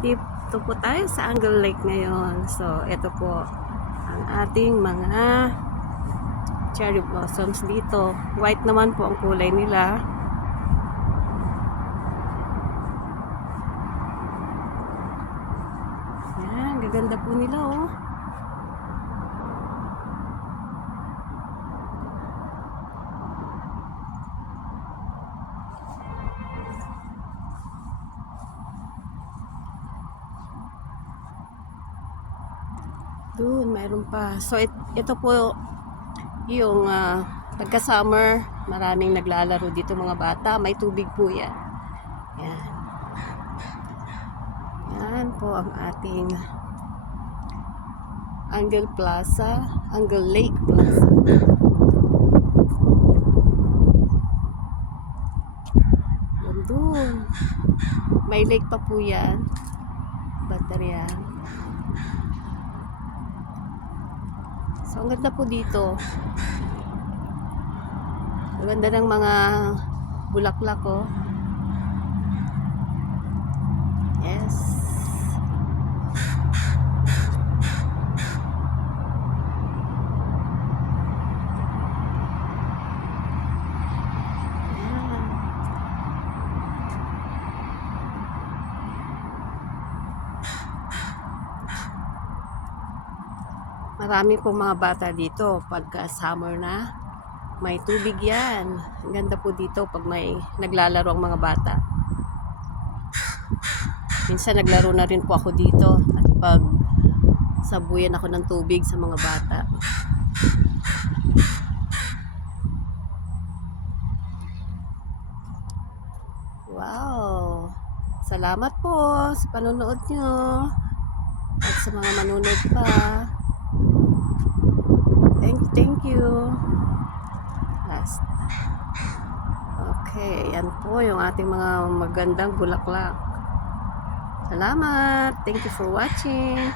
Dito po tayo sa Angle Lake ngayon. So, ito po ang ating mga cherry blossoms dito. White naman po ang kulay nila. Yan, gaganda po nila oh. Doon, mayroon pa. So, ito po yung pagka-summer, maraming naglalaro dito mga bata. May tubig po yan. Yan. Yan po ang ating Angle Plaza, Angle Lake Plaza. Doon. May lake pa po yan. Bateryan. So, ang ganda po dito. Ang ganda ng mga bulaklak oh. Yes. Marami pong mga bata dito pagka summer na. May tubig yan. Ang ganda po dito pag may naglalaro ang mga bata. Minsan naglaro na rin po ako dito at pag sabuyan ako ng tubig sa mga bata. Wow! Salamat po sa panonood nyo at sa mga manunod pa. Thank you. Last. Okay, yan po yung ating mga magandang bulaklak. Salamat. Thank you for watching.